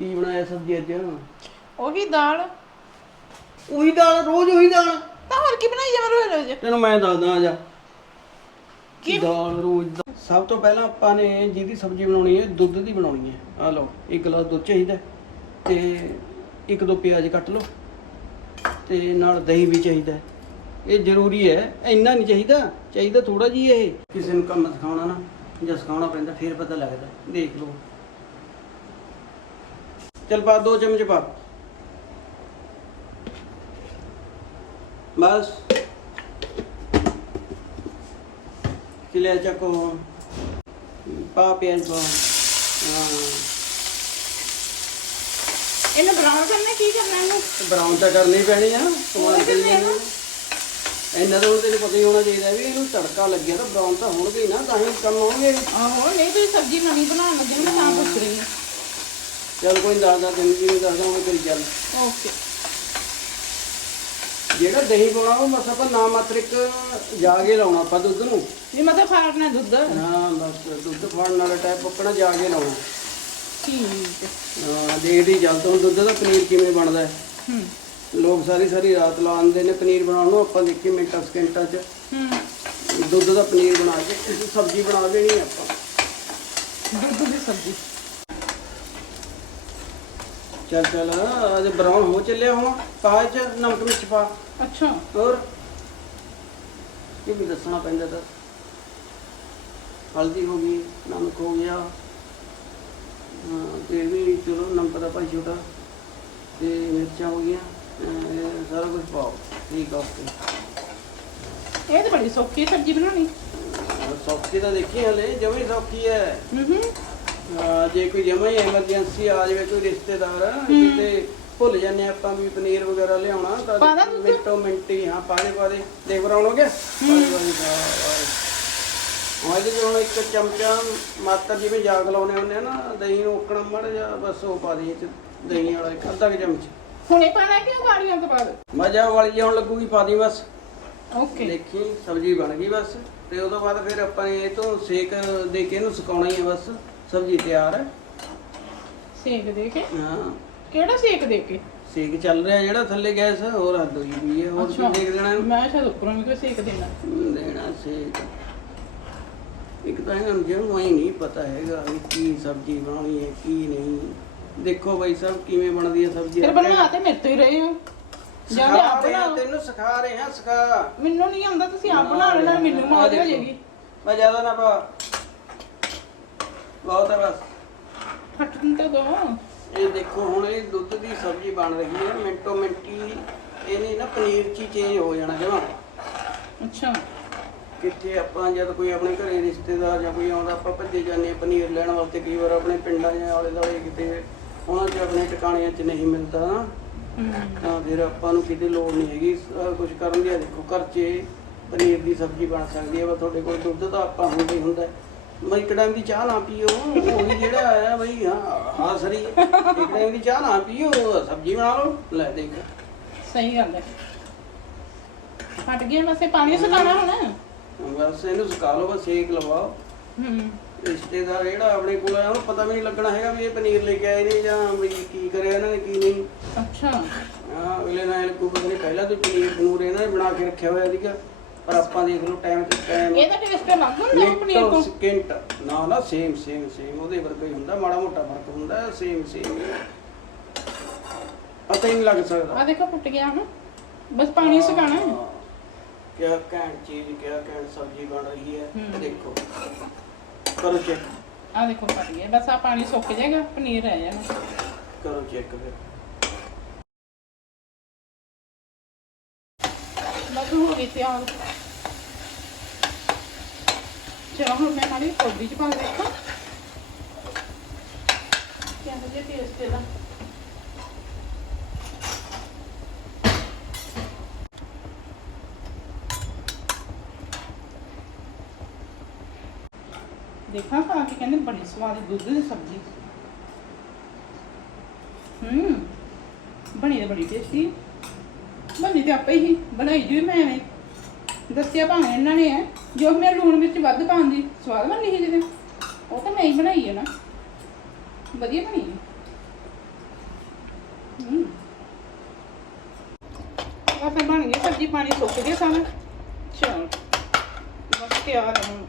ਕੀ ਬਣਾਇਆ ਸਬਜ਼ੀ ਅੱਜ? ਉਹੀ ਦਾਲ। ਉਹੀ ਦਾਲ ਰੋਜ਼ ਉਹੀ ਦਾਲ। ਤਾਂ ਹੋਰ ਕੀ ਬਣਾਈ ਜਾਵਾਂ ਰੋਜ਼ ਰੋਜ਼? ਤੈਨੂੰ ਮੈਂ ਦੱਸਦਾ ਆ ਜਾ। ਕੀ? ਦਾਲ ਰੋਜ਼ ਦਾ- ਸਭ ਤੋਂ ਪਹਿਲਾਂ ਆਪਾਂ ਨੇ ਜਿਹਦੀ ਸਬਜ਼ੀ ਬਣਾਉਣੀ ਹੈ ਦੁੱਧ ਦੀ ਬਣਾਉਣੀ ਹੈ। ਆ ਲਓ ਇੱਕ ਗਲਾਸ ਦੁੱਧ ਚਾਹੀਦਾ ਤੇ ਇੱਕ ਦੋ ਪਿਆਜ਼ ਕੱਟ ਲਓ ਤੇ ਨਾਲ ਦਹੀਂ ਵੀ ਚਾਹੀਦਾ ਹੈ। ਇਹ ਜ਼ਰੂਰੀ ਹੈ ਇੰਨਾ ਨਹੀਂ ਚਾਹੀਦਾ ਚਾਹੀਦਾ ਥੋੜਾ ਜੀ ਇਹ। ਕਿਸੇ ਨੂੰ ਕੰਮ ਸਿਖਾਉਣਾ ਨਾ ਜਾਂ ਸਿਖਾਉਣਾ ਪੈਂਦਾ ਫਿਰ ਪਤਾ ਲੱਗਦਾ ਦੇਖ ਲਓ। ਚਲ ਪਾ ਦੋ ਚਮਚ ਪਾ। ਬਸ। ਚਲਿਆ ਚੱਕੋ ਪਾ ਪਿਆਜ਼ ਪਾ। ਹਾਂ। ਇਹਨੂੰ ਬਰਾਉਨ ਕਰਨਾ ਕੀ ਕਰਨਾ ਇਹਨੂੰ? ਬਰਾਊਨ ਤਾਂ ਕਰਨੀ ਪੈਣੀ ਆ। ਕਮਾਲ ਨਾ। ਇੰਨਾ ਤਾਂ ਹੁਣ ਤੈਨੂੰ ਪਤਾ ਹੀ ਹੋਣਾ ਚਾਹੀਦਾ ਵੀ ਇਹਨੂੰ ਤੜਕਾ ਲੱਗਿਆ ਤਾਂ ਬਰਾਊਨ ਤਾਂ ਹੋਣਗੇ ਹੀ ਨਾ ਤਾਂ ਹੀ ਕੰਮ ਹੋਣਗੇ ਆਹੋ ਨਹੀਂ ਤੁਸੀਂ ਸਬਜ਼ੀ ਨਵੀਂ ਬਣਾਉਣ ਲੱਗੇ ਮੈਂ ਤਾਂ ਚੱਲ ਕੋਈ ਦੱਸਦਾ ਤੈਨੂੰ ਜਿਵੇਂ ਦੱਸਦਾ ਉਹ ਕਰੀ ਚੱਲ। ਓਕੇ। ਜਿਹੜਾ ਦਹੀਂ ਪਾਉਣਾ ਉਹ ਬਸ ਆਪਾਂ ਨਾ ਮਾਤਰਿਕ ਜਾ ਕੇ ਲਾਉਣਾ ਆਪਾਂ ਦੁੱਧ ਨੂੰ। ਵੀ ਮਤਲਬ ਫਾੜਨਾ ਦੁੱਧ। ਹਾਂ ਬਸ ਦੁੱਧ ਫੜਨ ਵਾਲਾ ਟਾਈਪ ਪੱਕਣਾ ਜਾ ਕੇ ਲਾਉਣਾ। ਠੀਕ ਹੈ। ਦੇਖਦੀ ਚੱਲ ਤੂੰ ਦੁੱਧ ਦਾ ਪਨੀਰ ਕਿਵੇਂ ਬਣਦਾ ਹੈ। ਹੂੰ। ਲੋਕ ਸਾਰੀ ਸਾਰੀ ਰਾਤ ਲਾਉਂਦੇ ਨੇ ਪਨੀਰ ਬਣਾਉਣ ਨੂੰ ਆਪਾਂ ਦੇਖੀ ਮਿੰਟਾਂ ਸਕਿੰਟਾਂ 'ਚ। ਹੂੰ। ਦੁੱਧ ਦਾ ਪਨੀਰ ਬਣਾ ਕੇ ਸਬਜ਼ੀ ਬਣਾ ਦੇਣੀ ਹੈ ਆਪਾਂ। ਦੁੱਧ ਦੀ ਸਬਜ਼ੀ। ਚੱਲ ਚੱਲ ਅੱਜ ਬਰਾਉਨ ਹੋ ਚੱਲਿਆ ਹੁਣ ਪਾ ਚ ਨਮਕ ਵਿੱਚ ਪਾ। ਅੱਛਾ। ਹੋਰ? ਇਹ ਵੀ ਦੱਸਣਾ ਪੈਂਦਾ ਤਾਂ। ਹਲਦੀ ਹੋ ਗਈ ਨਮਕ ਹੋ ਗਿਆ। ਤੇ ਵੀ ਚਲੋ ਨਮਕ ਦਾ ਭਾਈ ਛੋਟਾ। ਤੇ ਮਿਰਚਾਂ ਹੋ ਗਈਆਂ ਇਹ ਸਾਰਾ ਕੁਝ ਪਾਓ ਠੀਕ ਆ ਓਕੇ। ਇਹ ਤਾਂ ਬੜੀ ਸੌਖੀ ਸਬਜ਼ੀ ਬਣਾਉਣੀ। ਸੌਖੀ ਤਾਂ ਦੇਖੀ ਹਲੇ ਜਮੀ ਸੌਖੀ ਹੂੰ ਹੂੰ ਹਾਂ, ਜੇ ਕੋਈ ਜਮਾ ਹੀ ਐਮਰਜੈਂਸੀ ਆ ਜਾਵੇ ਕੋਈ ਰਿਸ਼ਤੇਦਾਰ ਕਿਤੇ ਭੁੱਲ ਜਾਂਦੇ ਆਪਾਂ ਵੀ ਪਨੀਰ ਵਗੈਰਾ ਲਿਆਉਣਾ ਤਾਂ ਪਾ ਦਾਂ ਦੁੱਧ? ਮਿੰਟੋ ਮਿੰਟ ਹੀ ਪਾ ਦੇ ਪਾ ਦੇ। ਦੇਖ ਬਰਾਉਣ ਹੋ। ਗਿਆ ਹਾਂ, ਇਹਦੇ ਹੁਣ ਇੱਕ ਚਮਚਾ ਮਾਤਰ ਜਿਵੇਂ ਜਾਗ ਲਾਉਨੇ ਹੁੰਦੇ ਆ ਨਾ ਦਹੀਂ ਨੂੰ ਉਕਣਾ ਮੜ ਜਾ ਬਸ ਉਹ ਪਾ ਦੇ ਇਹ ਚ ਦਹੀਂ ਵਾਲਾ ਇੱਕ ਅੱਧਾ ਕੁ ਚਮਚ। ਹੁਣੇ ਪਾਣਾ ਕਿ ਉਗਾੜੀਆਂ ਤੋਂ ਬਾਅਦ? ਮਜ਼ਾ ਵਾਲੀ ਜੇ ਹੁਣ ਲੱਗੂਗੀ ਪਾ ਦੀ ਬਸ। ਓਕੇ। ਦੇਖੀ ਸਬਜ਼ੀ ਬਣ ਗਈ ਬਸ। ਤੇ ਉਹ ਤੋਂ ਬਾਅਦ ਫਿਰ ਆਪਾਂ ਨੇ ਇਹ ਤੋਂ ਸੇਕ ਦੇ ਕੇ ਇਹਨੂੰ ਸੁਕਾਉਣਾ ਹੀ ਹੈ ਬਸ। ਸਬਜ਼ੀ ਤਿਆਰ ਹੈ? ਸੇਕ ਦੇ ਕੇ? ਹਾਂ। ਕਿਹੜਾ ਸੇਕ ਦੇ ਕੇ? ਸੇਕ ਚੱਲ ਰਿਹਾ ਜਿਹੜਾ ਥੱਲੇ ਗੈਸ ਹੋਰ ਹੱਦ ਹੋਈ ਵੀ ਹੈ ਹੋਰ ਕੀ ਦੇਖ ਦੇਣਾ ਇਹਨੂੰ? ਮੈਂ ਸ਼ਾਇਦ ਉੱਪਰੋਂ ਵੀ ਕੋਈ ਸੇਕ ਦੇਣਾ। ਦੇਣਾ ਸੇਕ। ਇੱਕ ਤਾਂ ਇਹਨਾਂ ਨੂੰ ਜਿਹਨੂੰ ਹੀ ਨਹੀਂ ਪਤਾ ਹੈਗਾ ਵੀ ਕੀ ਸਬਜ਼ੀ ਬਣਾਉਣੀ ਹੈ ਕੀ ਨਹੀਂ। ਦੇਖੋ ਬਾਈ ਸਾਹਿਬ ਕਿਵੇਂ ਬਣਦੀ ਹੈ ਸਬਜ਼ੀ ਫਿਰ ਬਣਾ ਤੇ ਮੇਰੇ ਤੋਂ ਹੀ ਰਹੇ ਹੋ। ਜਾਂ ਤੇ ਸਿਖਾ ਆਪ ਰਹੇ ਹਾਂ, ਬਣਾਓ ਤੈਨੂੰ ਸਿਖਾ ਰਹੇ ਹਾਂ ਸਿਖਾ। ਮੈਨੂੰ ਨਹੀਂ ਆਉਂਦਾ ਤੁਸੀਂ ਆਪ ਬਣਾ ਲੈਣਾ ਮੈਨੂੰ ਮਾਰ ਹੋ ਜਾਏਗੀ। ਮੈਂ ਜ਼ਿਆਦਾ ਨਾ ਪਾ। ਬਸ ਫਟਣ ਤੇ ਦੋ। ਇਹ ਦੇਖੋ ਹੁਣ ਇਹ ਦੁੱਧ ਦੀ ਸਬਜ਼ੀ ਬਣ ਰਹੀ ਹੈ। ਮਿੰਟੋ ਮਿੰਟੀ ਇਹਨੇ ਨਾ ਪਨੀਰ ਚ ਚੇਂਜ ਹੋ ਜਾਣਾ ਜਮਾ। ਅੱਛਾ। ਕਿੱਥੇ ਆਪਾਂ ਜਦ ਕੋਈ ਆਪਣੇ ਘਰੇ ਰਿਸ਼ਤੇਦਾਰ ਜਾਂ ਕੋਈ ਆਉਂਦਾ ਆਪਾਂ ਭੱਜੇ ਜਾਂਦੇ ਹਾਂ ਪਨੀਰ ਲੈਣ ਵਾਸਤੇ। ਕਈ ਵਾਰ ਆਪਣੇ ਪਿੰਡਾਂ ਜਾਂ ਆਲੇ ਦੁਆਲੇ ਕਿਤੇ ਉਹਨਾਂ 'ਚ ਆਪਣੇ ਟਿਕਾਣਿਆਂ 'ਚ ਨਹੀਂ ਮਿਲਦਾ। ਨਾ ਹੂੰ। ਤਾਂ ਫਿਰ ਆਪਾਂ ਨੂੰ ਕਿਤੇ ਲੋੜ ਨਹੀਂ ਹੈਗੀ। ਕੁਝ ਕਰਨ ਦੀ ਆ ਦੇਖੋ ਘਰ 'ਚ ਪਨੀਰ ਦੀ ਸਬਜ਼ੀ ਬਣ ਸਕਦੀ ਹੈ। ਬਸ ਤੁਹਾਡੇ ਕੋਲ ਦੁੱਧ ਤਾਂ ਆਪਾਂ ਹੁੰਦਾ ਹੀ ਹੁੰਦਾ ਹੈ। ਮੈਂ ਇੱਕ ਟਾਈਮ ਦੀ ਚਾਹ ਨਾ ਪੀਓ ਉਹੀ ਜਿਹੜਾ ਆਇਆ ਬਈ ਹਾਂ ਹਾਂ ਸਰੀ। ਇੱਕ ਟਾਈਮ ਦੀ ਚਾਹ ਨਾ ਪੀਓ ਸਬਜ਼ੀ ਬਣਾ ਲਓ ਲੈ ਦੇਖ। ਸਹੀ ਗੱਲ ਹੈ। ਫਟ ਗਿਆ ਵੈਸੇ ਪਾਣੀ ਸੁਕਾਣਾ ਹੁਣ। ਬਸ ਇਹਨੂੰ ਸੁਕਾ ਲਓ ਬਸ ਸੇਕ ਲਵਾਓ। ਹੂੰ। ਰਿਸ਼ਤੇਦਾਰ ਜਿਹੜਾ ਆਪਣੇ ਕੋਲ ਆਇਆ ਉਹਨੂੰ ਪਤਾ ਵੀ ਨਹੀਂ ਲੱਗਣਾ ਹੈਗਾ ਵੀ ਇਹ ਪਨੀਰ ਲੈ ਕੇ ਆਏ ਨੇ ਜਾਂ ਵੀ ਕੀ ਕਰਿਆ ਇਹਨਾਂ ਨੇ ਕੀ ਨਹੀਂ। ਅੱਛਾ। ਹਾਂ ਅਗਲੇ ਨਾਲ ਕੋਈ ਪਤਾ ਨਹੀਂ ਪਹਿਲਾਂ ਤੋਂ ਪਨੀਰ ਪਨੂਰ ਇਹਨਾਂ ਨੇ ਬਣਾ ਕੇ ਰੱਖਿਆ ਹੋਇਆ ਸੀਗਾ। ਪਰ ਆਪਾਂ ਦੇਖ ਲਓ ਟਾਈਮ ਤੇ ਟਾਈਮ ਇਹਦਾ ਟੇਸਟ ਅਲੱਗ ਹੁੰਦਾ ਹੈ ਪਨੀਰ ਤੋਂ ਸਕਿੰਟ ਨਾ ਨਾ ਸੇਮ ਸੇਮ ਸੇਮ ਉਹਦੇ ਵਰਗਾ ਹੀ ਹੁੰਦਾ ਮਾੜਾ ਮੋਟਾ ਫ਼ਰਕ ਹੁੰਦਾ ਸੇਮ ਸੇਮ ਪਤਾ ਹੀ ਨਹੀਂ ਲੱਗ ਸਕਦਾ। ਆ ਦੇਖੋ ਫੁੱਟ ਗਿਆ ਹੁਣ ਬਸ ਪਾਣੀ ਸੁਕਾਣਾ ਹੈ। ਕਿਆ ਕਹਿਣ ਚੀਜ਼ ਕਿਆ ਕਹਿਣ ਸਬਜ਼ੀ ਬਣ ਰਹੀ ਹੈ। ਦੇਖੋ। ਕਰੋ ਚੈੱਕ ਆ ਦੇਖੋ ਫਟ ਗਿਆ। ਬਸ ਆ ਪਾਣੀ ਸੁੱਕ ਜਾਏਗਾ ਪਨੀਰ ਰਹਿ ਜਾਣਾ। ਕਰੋ ਚੈੱਕ ਫਿਰ। ਬਸ ਹੋ ਗਈ ਤਿਆਰ। ਚਲੋ ਹੁਣ ਮੈਂ ਮਾੜੀ ਕੋਡੀ ਚ ਪਾ ਕੇ ਦੇਖਾਂ। ਕਿਹੋ ਜਿਹਾ ਟੇਸਟ ਇਹਦਾ। ਦੇਖਾਂ ਖਾ ਕੇ ਕਹਿੰਦੇ ਬੜੀ ਸਵਾਦ ਦੁੱਧ ਦੀ ਸਬਜ਼ੀ। ਹੂੰ, ਬਣੀ ਤੇ ਬੜੀ ਟੇਸਟੀ ਬਣੀ ਤੇ ਆਪੇ ਹੀ, ਬਣਾਈ ਜੀ ਮੈਂ ਐਵੇਂ। ਦੱਸਿਆ ਭਾਵੇਂ ਇਹਨਾਂ ਨੇ ਹੈ ਜੋ ਮੈਂ ਲੂਣ ਮਿਰਚ ਵੱਧ ਪਾਉਂਦੀ ਸਵਾਦ ਬਣਨੀ ਸੀ ਜਿਹਦੇ ਉਹ ਤਾਂ ਮੈਂ ਹੀ ਬਣਾਈ ਹੈ ਨਾ। ਵਧੀਆ ਬਣੀ ਹੈ। ਹੂੰ ਫਿਰ ਬਣ ਗਈ ਸਬਜ਼ੀ ਪਾਣੀ ਸੁੱਕ ਗਿਆ ਸਾਨੂੰ ਚਲ, ਬਸ ਤਿਆਰ ਹੈ ਹੁਣ।